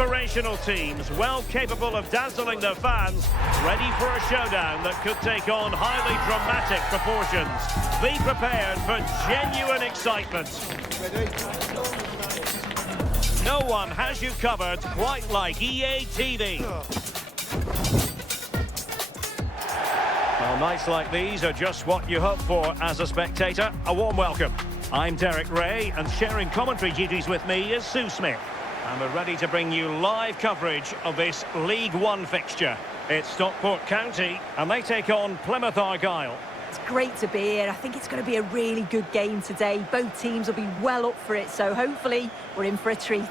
Inspirational teams, well capable of dazzling their fans, ready for a showdown that could take on highly dramatic proportions. Be prepared for genuine excitement. No one has you covered quite like EA TV. Well, nights like these are just what you hope for as a spectator. A warm welcome. I'm Derek Ray, and sharing commentary duties with me is Sue Smith. And we're ready to bring you live coverage of this League One fixture. It's Stockport County, and they take on Plymouth Argyle. It's great to be here. I think it's going to be a really good game today. Both teams will be well up for it, so hopefully we're in for a treat.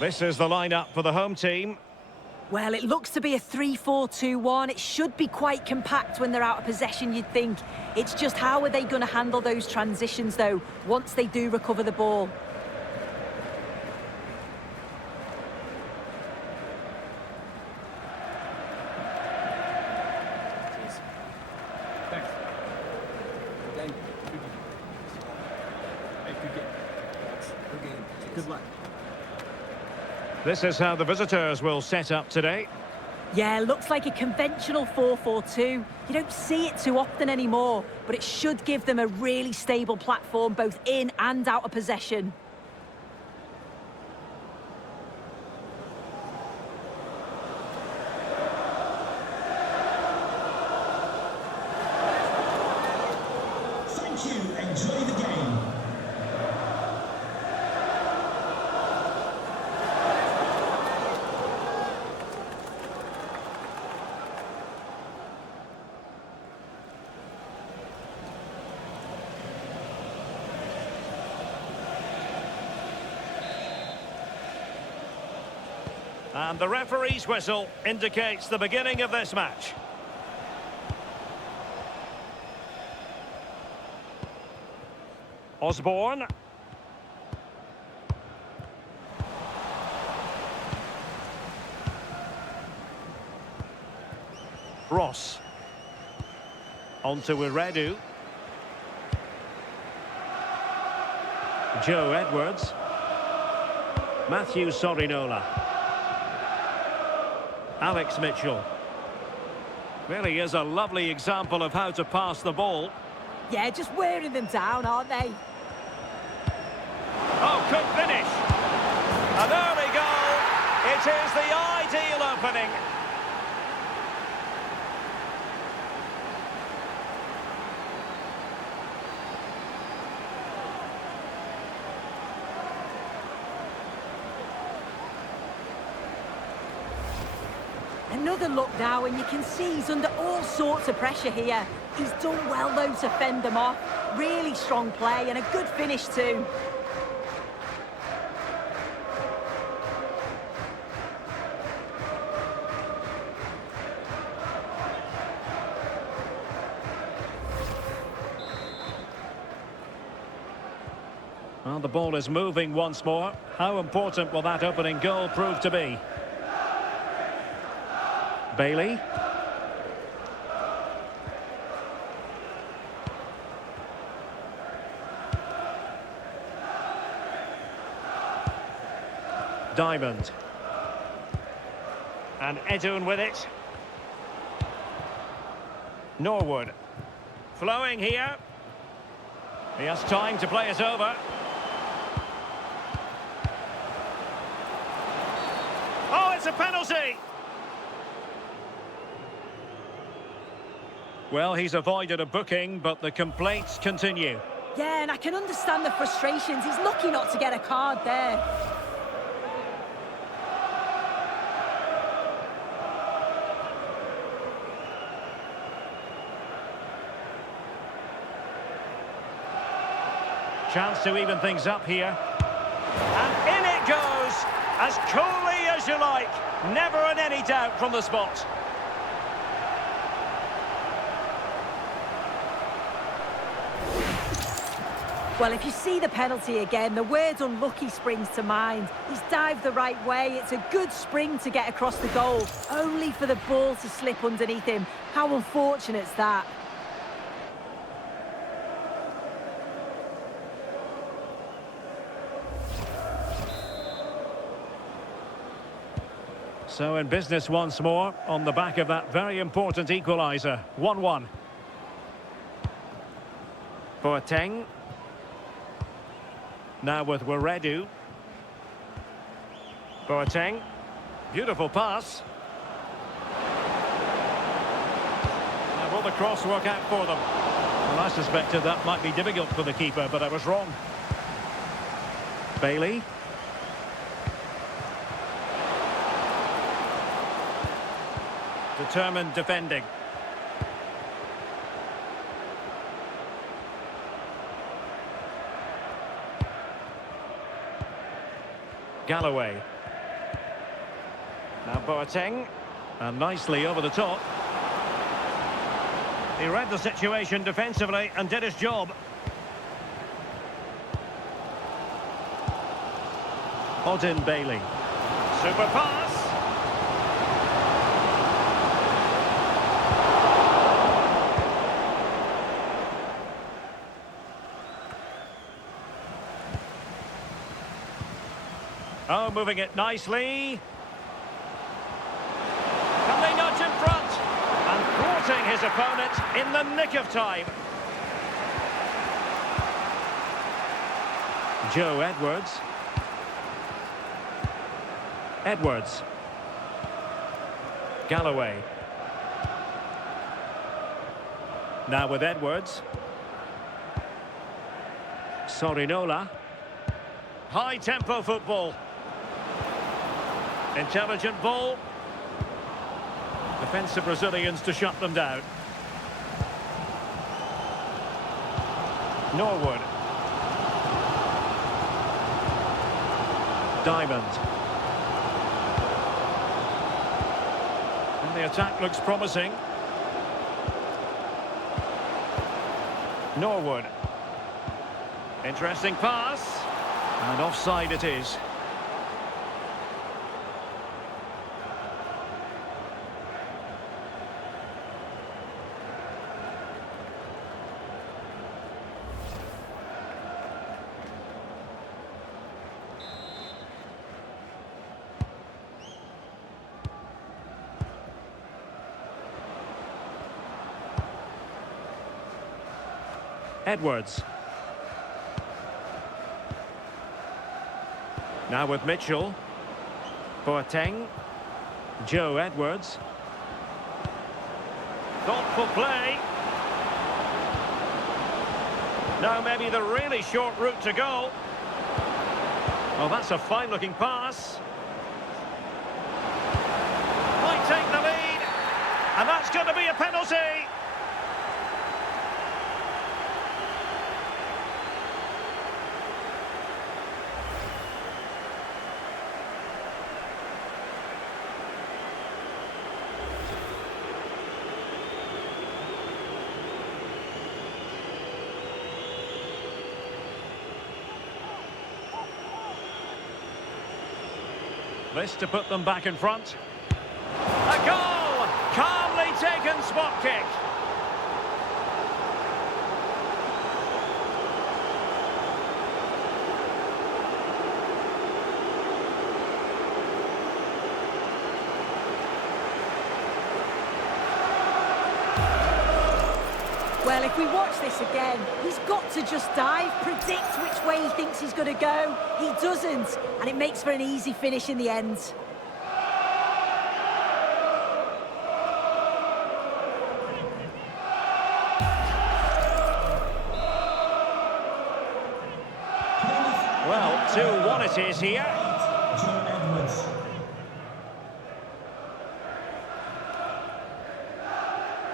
This is the lineup for the home team. Well, it looks to be a 3-4-2-1. It should be quite compact when they're out of possession, you'd think. It's just how are they going to handle those transitions, though, once they do recover the ball? Good luck. This is how the visitors will set up today. Yeah, looks like a conventional 4-4-2. You don't see it too often anymore, but it should give them a really stable platform both in and out of possession. Thank you. Enjoy the game. And the referee's whistle indicates the beginning of this match. Osborne. Ross. On to Iredu. Joe Edwards. Matthew Sorinola. Alex Mitchell. Really is a lovely example of how to pass the ball. Yeah, just wearing them down, aren't they? Oh, good finish. And there we go. It is the ideal opening. Another look now, and you can see he's under all sorts of pressure here. He's done well, though, to fend them off. Really strong play and a good finish, too. Well, the ball is moving once more. How important will that opening goal prove to be? Bailey. Diamond. And Edun with it. Norwood. Flowing here. He has time to play it over. Oh, it's a penalty! Well, he's avoided a booking, but the complaints continue. Yeah, and I can understand the frustrations. He's lucky not to get a card there. Chance to even things up here. And in it goes, as coolly as you like. Never in any doubt from the spot. Well, if you see the penalty again, the word unlucky springs to mind. He's dived the right way. It's a good spring to get across the goal, only for the ball to slip underneath him. How unfortunate's that? So in business once more, on the back of that very important equaliser. 1-1. Boateng. Now with Weredu. Boateng. Beautiful pass. Now will the cross work out for them? Well, I suspected that might be difficult for the keeper, but I was wrong. Bailey. Determined defending. Galloway. Now Boateng. And nicely over the top. He read the situation defensively and did his job. Odin Bailey. Super pass. Oh, moving it nicely. Can they nudge in front? And thwarting his opponent in the nick of time. Joe Edwards. Edwards. Galloway. Now with Edwards. Sorinola. High-tempo football. Intelligent ball. Defensive Brazilians to shut them down. Norwood. Diamond. And the attack looks promising. Norwood. Interesting pass. And offside it is. Edwards. Now with Mitchell. Boateng. Joe Edwards. Thoughtful play. Now maybe the really short route to go. Well, that's a fine-looking pass. Might take the lead. And that's going to be a penalty. This to put them back in front. A goal! Calmly taken spot kick. Well, if we watch this again, he's got to just dive, predict which way he thinks he's going to go. He doesn't, and it makes for an easy finish in the end. Well, 2-1 it is here. Joe Edwards.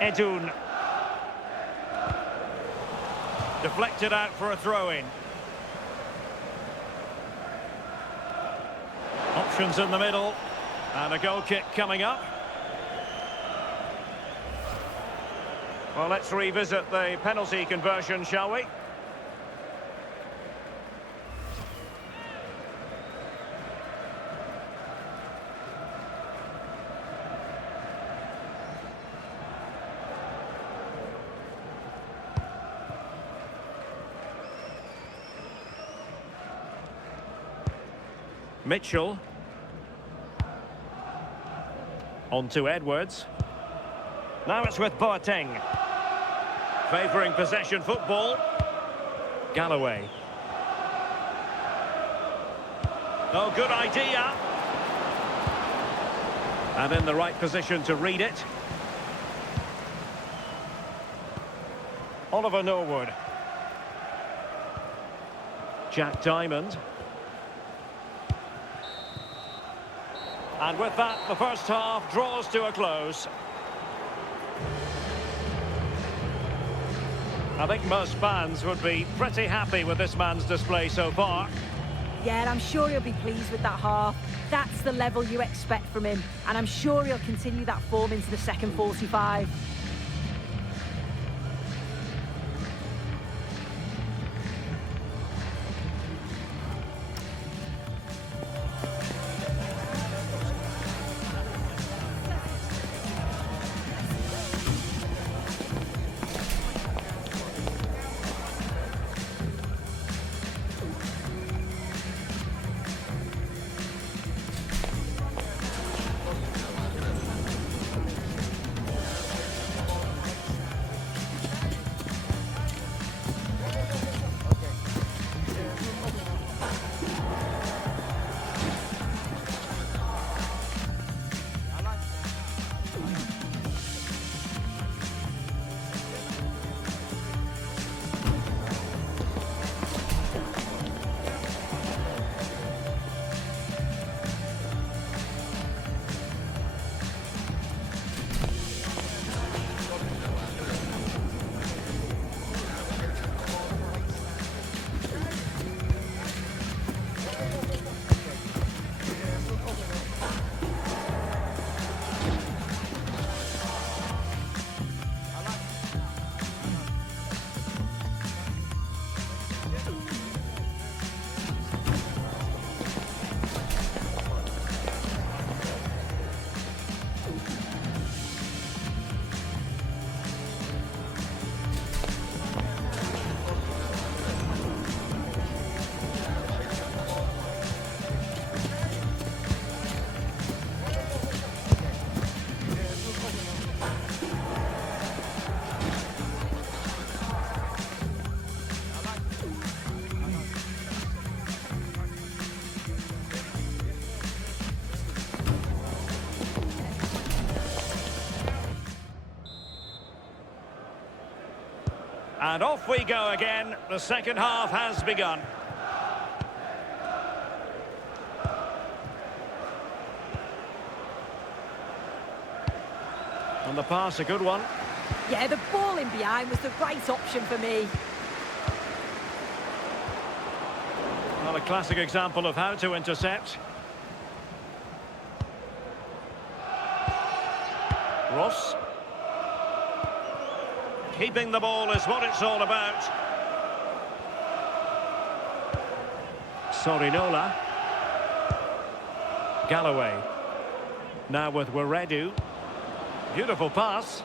Edun. Deflected out for a throw-in. Options in the middle. And a goal kick coming up. Well, let's revisit the penalty conversion, shall we? Mitchell. On to Edwards. Now it's with Boateng. Favouring possession football. Galloway. Oh, good idea. And in the right position to read it. Oliver Norwood. Jack Diamond. And with that, the first half draws to a close. I think most fans would be pretty happy with this man's display so far. Yeah, and I'm sure he'll be pleased with that half. That's the level you expect from him, and I'm sure he'll continue that form into the second 45. And off we go again. The second half has begun. And the pass, a good one. Yeah, the ball in behind was the right option for me. Well, a classic example of how to intercept. Ross. Keeping the ball is what it's all about. Sorinola. Galloway. Now with Weredu. Beautiful pass.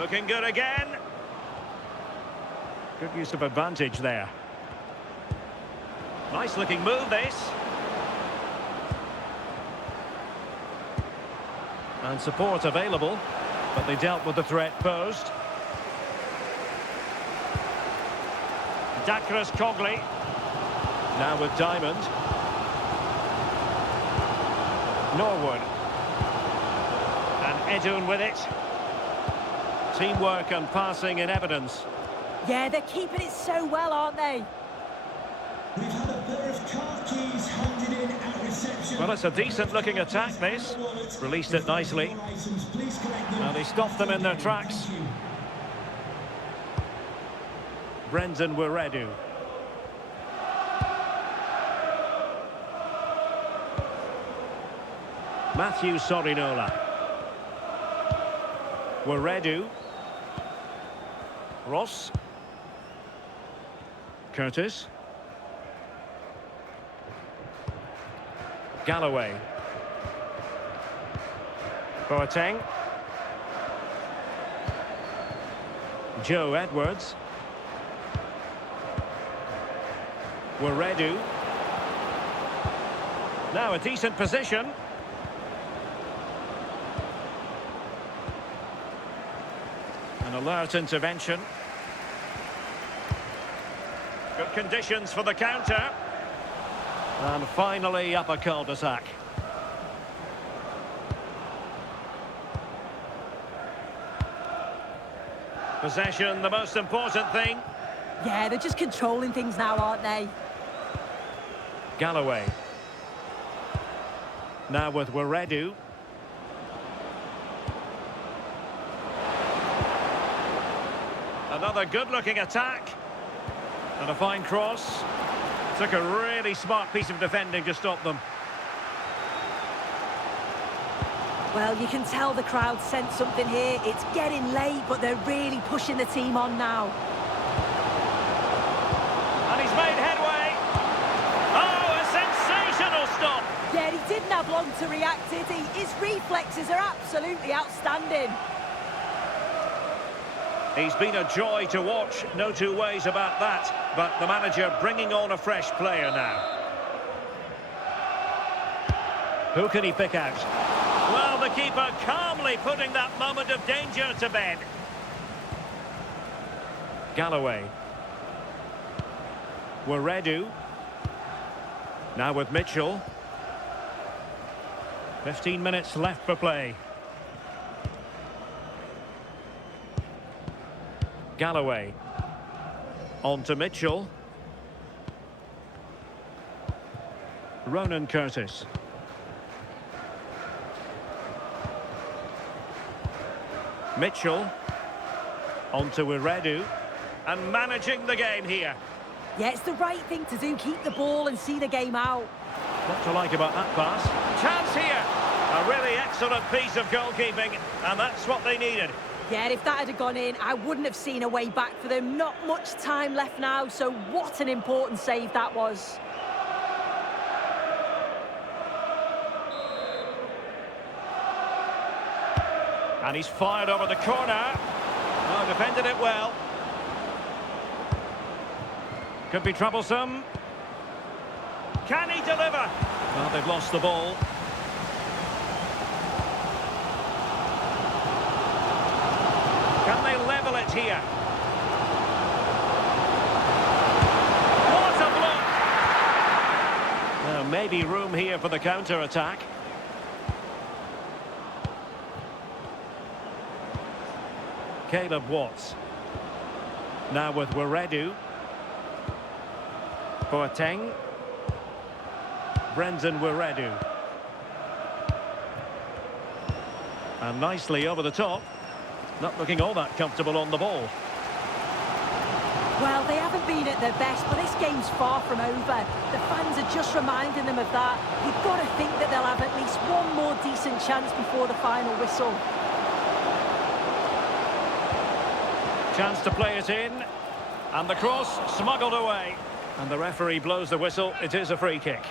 Looking good again. Good use of advantage there. Nice looking move, this. And support available, but they dealt with the threat posed. Dakras Cogley. Now with Diamond. Norwood. And Edun with it. Teamwork and passing in evidence. Yeah, they're keeping it so well, aren't they? We've had a pair of car keys handed in at reception. Well, it's a decent-looking attack, this. Released it nicely. Now they stopped them in their tracks. Brendan Weredu. Matthew Sorinola. Weredu. Ross. Curtis. Galloway. Boateng. Joe Edwards. Weredu. Now a decent position. An alert intervention. Good conditions for the counter. And finally up a cul-de-sac. Possession, the most important thing. Yeah, they're just controlling things now, aren't they? Galloway. Now with Weredu. Another good-looking attack. And a fine cross. Took a really smart piece of defending to stop them. Well, you can tell the crowd sense something here. It's getting late, but they're really pushing the team on now. And he's made headway. Oh, a sensational stop. Yeah, he didn't have long to react, did he? His reflexes are absolutely outstanding. He's been a joy to watch, no two ways about that. But the manager bringing on a fresh player now. Who can he pick out? Well, the keeper calmly putting that moment of danger to bed. Galloway. Weredu. Now with Mitchell. 15 minutes left for play. Galloway. On to Mitchell. Ronan Curtis. Mitchell. On to Weredu. And managing the game here. Yeah, it's the right thing to do. Keep the ball and see the game out. What to like about that pass? Chance here. A really excellent piece of goalkeeping. And that's what they needed. Yeah, if that had gone in, I wouldn't have seen a way back for them. Not much time left now, so what an important save that was. And he's fired over the corner. Oh, defended it well. Could be troublesome. Can he deliver? Well, they've lost the ball. Can they level it here? What a block! Now, maybe room here for the counter-attack. Caleb Watts. Now with Weredu. Boateng. Brendan Weredu. And nicely over the top. Not looking all that comfortable on the ball. Well, they haven't been at their best, but this game's far from over. The fans are just reminding them of that. You've got to think that they'll have at least one more decent chance before the final whistle. Chance to play it in. And the cross smuggled away. And the referee blows the whistle. It is a free kick.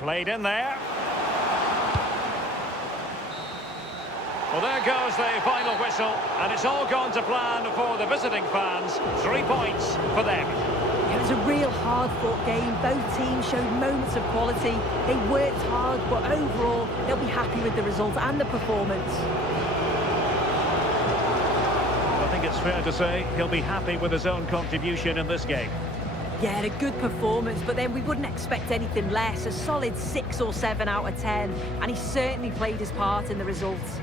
Played in there. Well, there goes the final whistle, and it's all gone to plan for the visiting fans. 3 points for them. It was a real hard-fought game. Both teams showed moments of quality. They worked hard, but overall, they'll be happy with the result and the performance. I think it's fair to say he'll be happy with his own contribution in this game. Yeah, a good performance, but then we wouldn't expect anything less. A solid 6 or 7 out of 10, and he certainly played his part in the results.